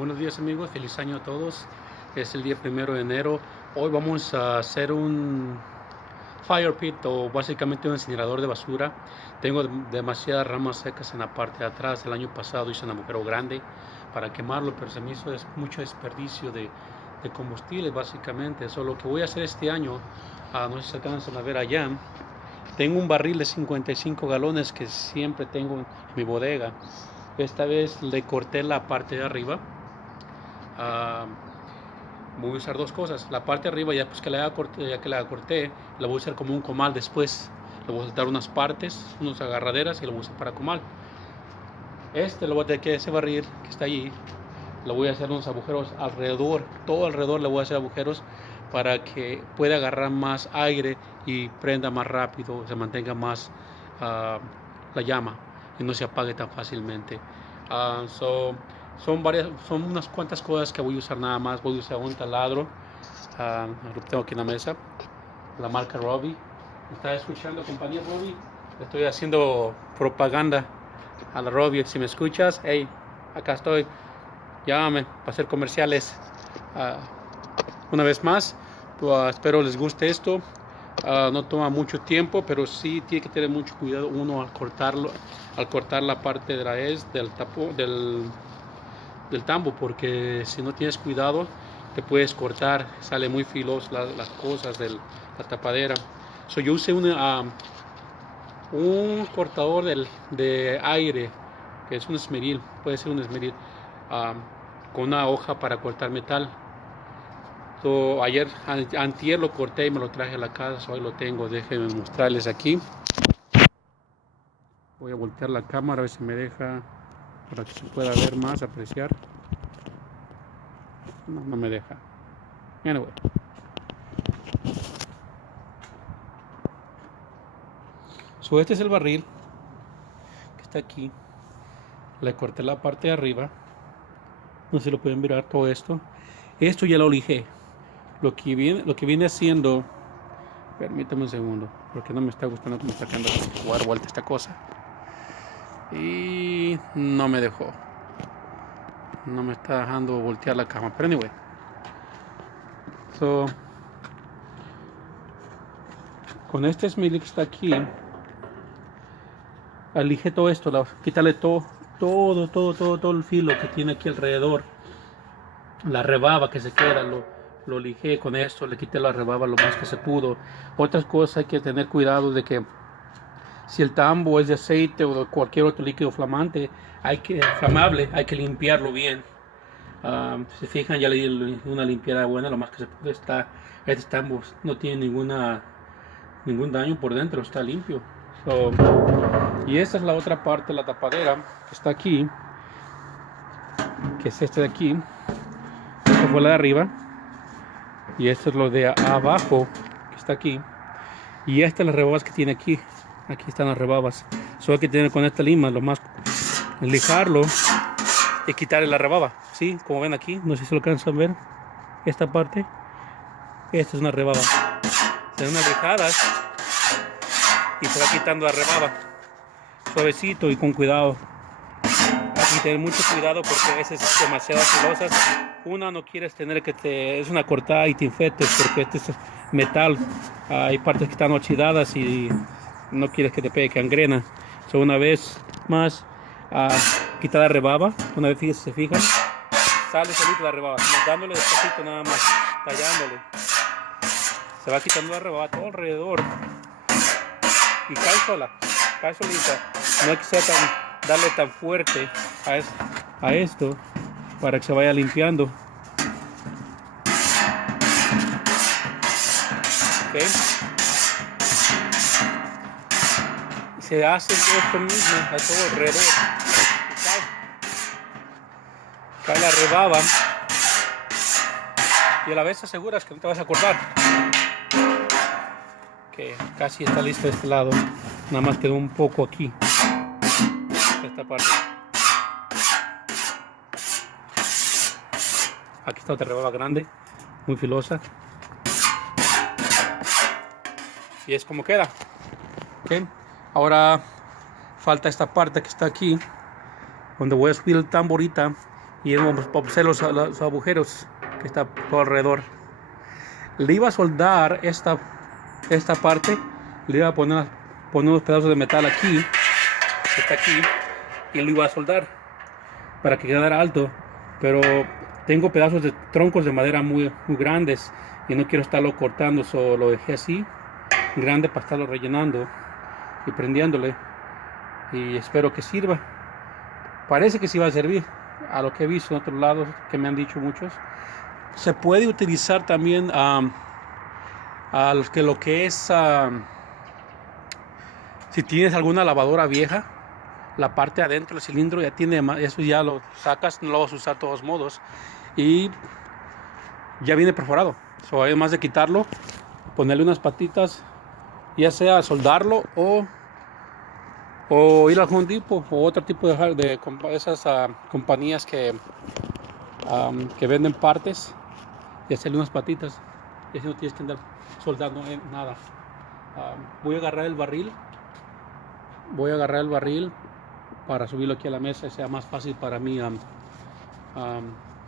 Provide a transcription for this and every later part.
Buenos días amigos, feliz año a todos. Es el día 1 de enero. Hoy vamos a hacer un fire pit o básicamente un incinerador de basura. Tengo demasiadas ramas secas en la parte de atrás. El año pasado hice un agujero grande para quemarlo, pero se me hizo mucho desperdicio de combustible básicamente. Eso es lo que voy a hacer este año. No sé si se alcanzan a ver allá. Tengo un barril de 55 galones que siempre tengo en mi bodega. Esta vez le corté la parte de arriba. Voy a usar dos cosas. La parte de arriba, ya que la corté, la voy a usar como un comal después. Le voy a saltar unas partes, unas agarraderas y lo voy a usar para comal. Lo voy a tener que ese barril que está allí, lo voy a hacer unos agujeros alrededor. Todo alrededor le voy a hacer agujeros para que pueda agarrar más aire y prenda más rápido, se mantenga más la llama y no se apague tan fácilmente. Son unas cuantas cosas que voy a usar nada más. Voy a usar un taladro, lo tengo aquí en la mesa, la marca Robbie. ¿Me está escuchando, compañía Robbie? Estoy haciendo propaganda a la Robbie. Si me escuchas, hey, acá estoy. Llámame para hacer comerciales. Una vez más, espero les guste esto. No toma mucho tiempo, pero sí tiene que tener mucho cuidado uno al cortar la parte de del tambo, porque si no tienes cuidado te puedes cortar, sale muy filoso las cosas de la tapadera. Yo usé un cortador de aire, que es un esmeril, puede ser un esmeril, con una hoja para cortar metal. Antier lo corté y me lo traje a la casa. Hoy lo tengo, déjenme mostrarles aquí. Voy a voltear la cámara a ver si me deja, para que se pueda ver más, apreciar. No me deja. Anyway. Este es el barril que está aquí. Le corté la parte de arriba. No sé si lo pueden mirar todo esto. Esto ya lo lijé. Lo que viene haciendo, permítame un segundo, porque no me está gustando cómo está quedando jugar vuelta esta cosa. Y no me dejó. No me está dejando voltear la cama. Pero anyway. Con este esmeril que está aquí, alijé todo esto, quitarle todo el filo que tiene aquí alrededor. La rebaba que se queda, lo lijé con esto, le quité la rebaba lo más que se pudo. Otras cosas, hay que tener cuidado de que si el tambo es de aceite o de cualquier otro líquido flamable, hay que limpiarlo bien. Si se fijan, ya le di una limpiada buena, lo más que se puede. Este tambo no tiene ningún daño por dentro, está limpio. Y esta es la otra parte, la tapadera que está aquí, que es este de aquí. Esta fue la de arriba y esto es lo de abajo que está aquí, y estas las rebabas que tiene aquí. Aquí están las rebabas. Hay que tener con esta lima, lo más lijarlo y quitarle la rebaba. ¿Sí? Como ven aquí, no sé si lo alcanzan a ver, esta parte, esta es una rebaba. Se dan unas lijadas y se va quitando la rebaba suavecito y con cuidado. Hay que tener mucho cuidado porque a veces es demasiado filosas. Una, no quieres tener es una cortada y te infectes, porque este es metal. Hay partes que están oxidadas y no quieres que te pegue gangrena. Una vez más, quitar la rebaba. Una vez se fijan, sale solita la rebaba, dándole despacito nada más, tallándole. Se va quitando la rebaba todo alrededor y cae solita. No hay que darle tan fuerte a esto para que se vaya limpiando. ¿Okay? Se hace esto mismo a todo alrededor. Cae la rebaba y a la vez aseguras que no te vas a cortar. Que casi está listo de este lado. Nada más quedó un poco aquí, esta parte. Aquí está otra rebaba grande, muy filosa, y es como queda. ¿Okay? Ahora falta esta parte que está aquí, donde voy a subir el tambo ahorita y vamos a hacer los agujeros que está todo alrededor. Le iba a soldar esta parte, le iba a poner unos pedazos de metal aquí, que está aquí, y lo iba a soldar para que quedara alto, pero tengo pedazos de troncos de madera muy grandes y no quiero estarlo cortando, solo lo dejé así, grande, para estarlo rellenando y prendiéndole, y espero que sirva. Parece que sí va a servir, a lo que he visto en otros lados, que me han dicho muchos. Se puede utilizar también a lo que es, si tienes alguna lavadora vieja, la parte adentro del cilindro ya tiene, eso ya lo sacas, no lo vas a usar de todos modos, y ya viene perforado. Además de quitarlo, ponerle unas patitas, ya sea soldarlo o ir a Home Depot o otro tipo de esas compañías que venden partes, y hacerle unas patitas, y así no tienes que andar soldando nada. Voy a agarrar el barril para subirlo aquí a la mesa y sea más fácil para mí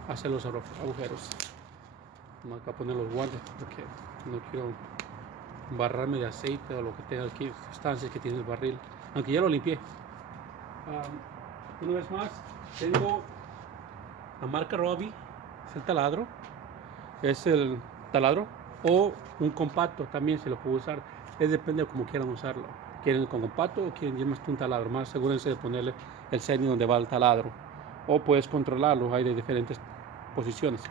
hacer los agujeros. No voy a poner los guantes porque no quiero embarrarme de aceite o lo que tenga aquí, sustancias que tiene el barril, aunque ya lo limpié. Una vez más, tengo la marca Robbie, es el taladro, o un compacto también se lo puede usar, depende de cómo quieran usarlo. Quieren con compacto o quieren más que un taladro, más asegúrense de ponerle el centro donde va el taladro, o puedes controlarlo, hay de diferentes posiciones.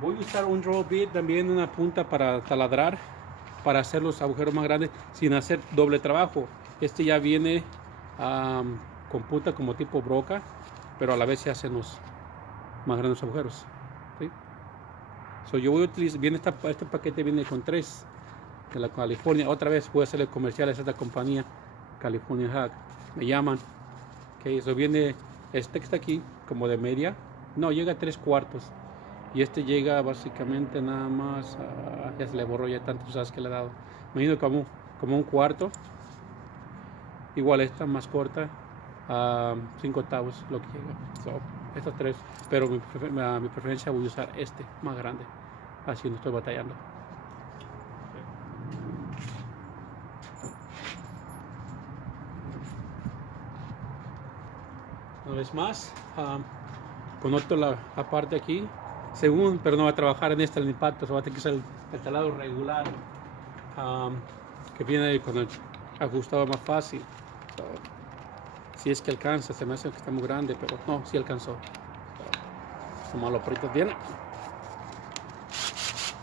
Voy a usar un roll bit, también una punta para taladrar, para hacer los agujeros más grandes sin hacer doble trabajo. Este ya viene con punta como tipo broca, pero a la vez se hacen los más grandes agujeros, ¿sí? Yo voy a utilizar, este paquete viene con 3 de la California. Otra vez voy a hacerle comerciales a esta compañía, California Hack, me llaman. Eso viene, este que está aquí como de media, no, llega a 3/4, y este llega básicamente nada más ya se le borró ya tantos usadas que le he dado, me imagino como un cuarto. Igual esta más corta, 5/8 lo que llega. Estas 3, pero mi preferencia voy a usar este más grande, así no estoy batallando. Una vez más, conecto la parte aquí, pero no va a trabajar en el impacto, va a tener que ser el taladro regular, que viene con el ajustado más fácil. Si es que alcanza, se me hace que está muy grande, pero no, sí alcanzó. Como lo aprietas bien,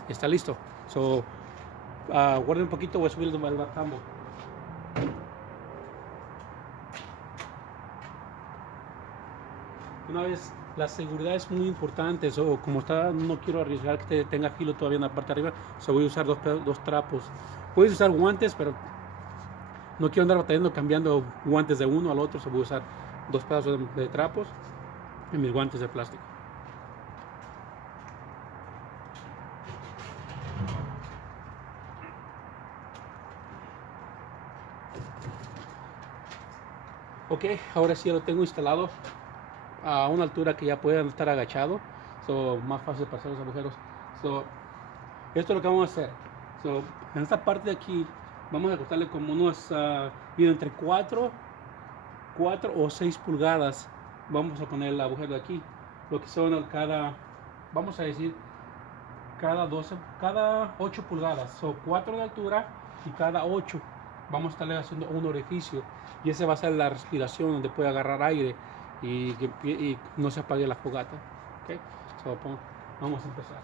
está listo. Guarde un poquito, voy a subir el tambo. Una vez, la seguridad es muy importante. Como está, no quiero arriesgar que tenga filo todavía en la parte de arriba, voy a usar dos trapos. Puedes usar guantes, pero no quiero andar batallando cambiando guantes de uno al otro. Voy a usar 2 pedazos de trapos en mis guantes de plástico. Ok, ahora sí lo tengo instalado a una altura que ya puedan estar agachado, más fácil pasar los agujeros. Esto es lo que vamos a hacer. En esta parte de aquí vamos a cortarle como unos entre 4 o 6 pulgadas. Vamos a poner el agujero de aquí, lo que son vamos a decir cada 8 pulgadas, 4 de altura, y cada 8 vamos a estarle haciendo un orificio, y ese va a ser la respiración donde puede agarrar aire y no se apague la fogata. Okay. Vamos a empezar.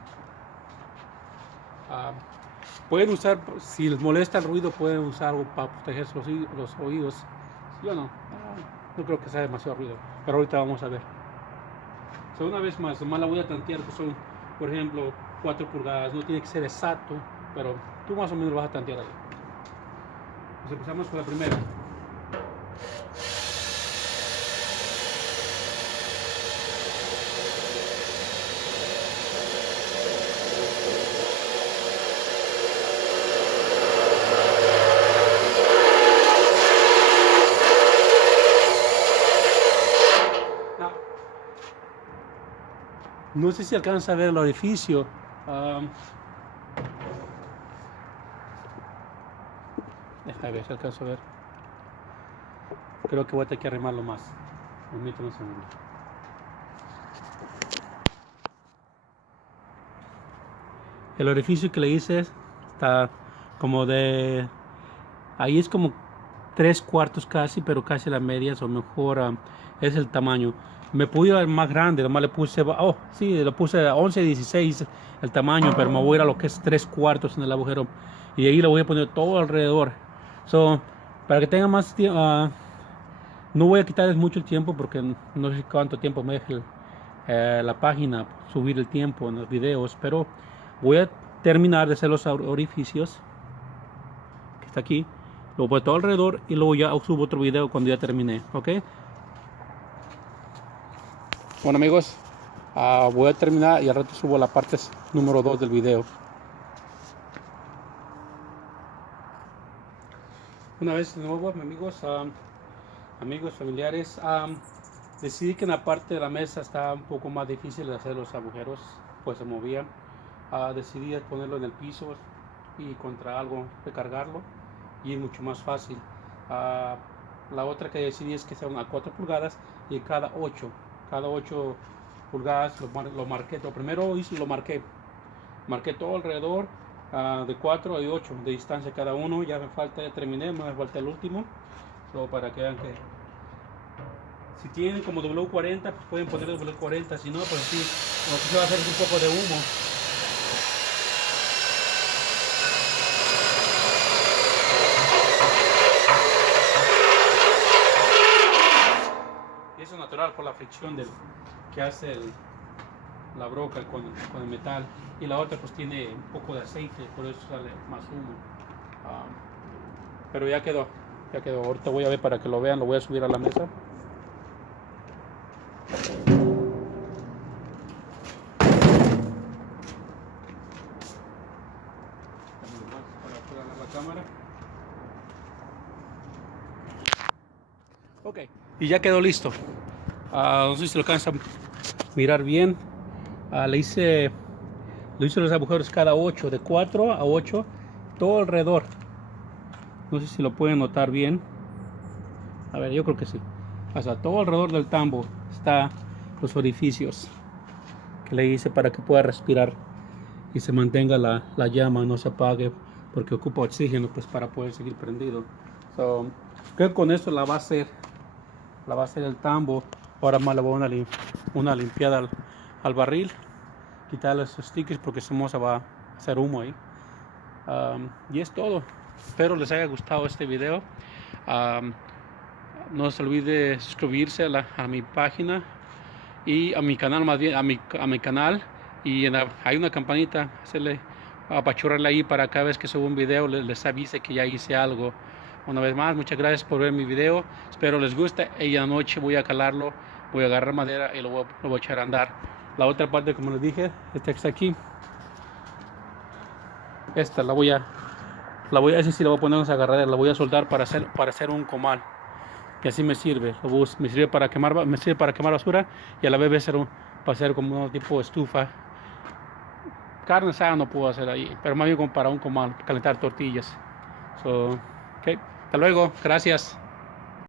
Pueden usar, si les molesta el ruido, pueden usar algo para proteger los oídos. Yo no creo que sea demasiado ruido, pero ahorita vamos a ver. Una vez más la voy a tantear, que son, por ejemplo, 4 pulgadas. No tiene que ser exacto, pero tú más o menos lo vas a tantear ahí. Pues empezamos con la primera. No sé si alcanza a ver el orificio. Déjame ver si alcanzo a ver. Creo que voy a tener que arrimarlo más. Permítame un segundo. El orificio que le hice está como de... Ahí es como 3/4 casi, pero casi la media, o mejor es el tamaño. Me pude ir más grande, nomás le puse, oh, sí, le puse 11, 16 el tamaño, pero me voy a ir a lo que es 3/4 en el agujero. Y ahí le voy a poner todo alrededor. So, para que tenga más tiempo, no voy a quitarles mucho el tiempo porque no sé cuánto tiempo me deje la página subir el tiempo en los videos, pero voy a terminar de hacer los orificios que está aquí, lo pongo todo alrededor y luego ya subo otro video cuando ya termine, ok. Bueno amigos, voy a terminar y al rato subo la parte número 2 del video. Una vez de nuevo amigos, amigos familiares, decidí que en la parte de la mesa está un poco más difícil de hacer los agujeros, pues se movían. Decidí ponerlo en el piso y contra algo recargarlo y es mucho más fácil. La otra que decidí es que sea a 4 pulgadas y cada 8 pulgadas lo marqué. Lo primero hice, lo marqué todo alrededor, de 4 y 8 de distancia cada uno. Ya me falta, ya terminé, me falta el último, solo para que vean que si tienen como W40 pues pueden poner W40, si no pues sí, lo que se va a hacer es un poco de humo. Y eso es natural por la fricción que hace la broca con el metal. Y la otra pues tiene un poco de aceite, por eso sale más humo. Pero ya quedó. Ahorita voy a ver para que lo vean, lo voy a subir a la mesa. Para la cámara. Ok, y ya quedó listo. No sé si lo alcanza a mirar bien. Le hice los agujeros cada 8, de 4 a 8, todo alrededor. No sé si lo pueden notar bien. A ver, yo creo que sí. Hasta todo alrededor del tambo está los orificios que le hice para que pueda respirar y se mantenga la llama, no se apague, porque ocupa oxígeno pues para poder seguir prendido. Creo que con esto la va a hacer el tambo. Ahora más le voy a dar una limpiada al barril, quitarle los stickers porque si no se va a hacer humo ahí. Y es todo. Espero les haya gustado este video. No se olvide suscribirse a mi página y a mi canal, más bien a mi canal, y hay una campanita, hacerle apachurrarle ahí para cada vez que subo un video les avise que ya hice algo. Una vez más, muchas gracias por ver mi video, espero les guste. Y anoche voy a calarlo, voy a agarrar madera y lo voy a echar a andar. La otra parte, como les dije, esta que está aquí, esta esa sí la voy a poner en esa agarradera, la voy a soldar para hacer un comal. Y así me sirve para quemar basura, y a la vez para hacer como un tipo de estufa. Carne asada no puedo hacer ahí, pero más bien como para un comal, calentar tortillas. Okay. Hasta luego, gracias.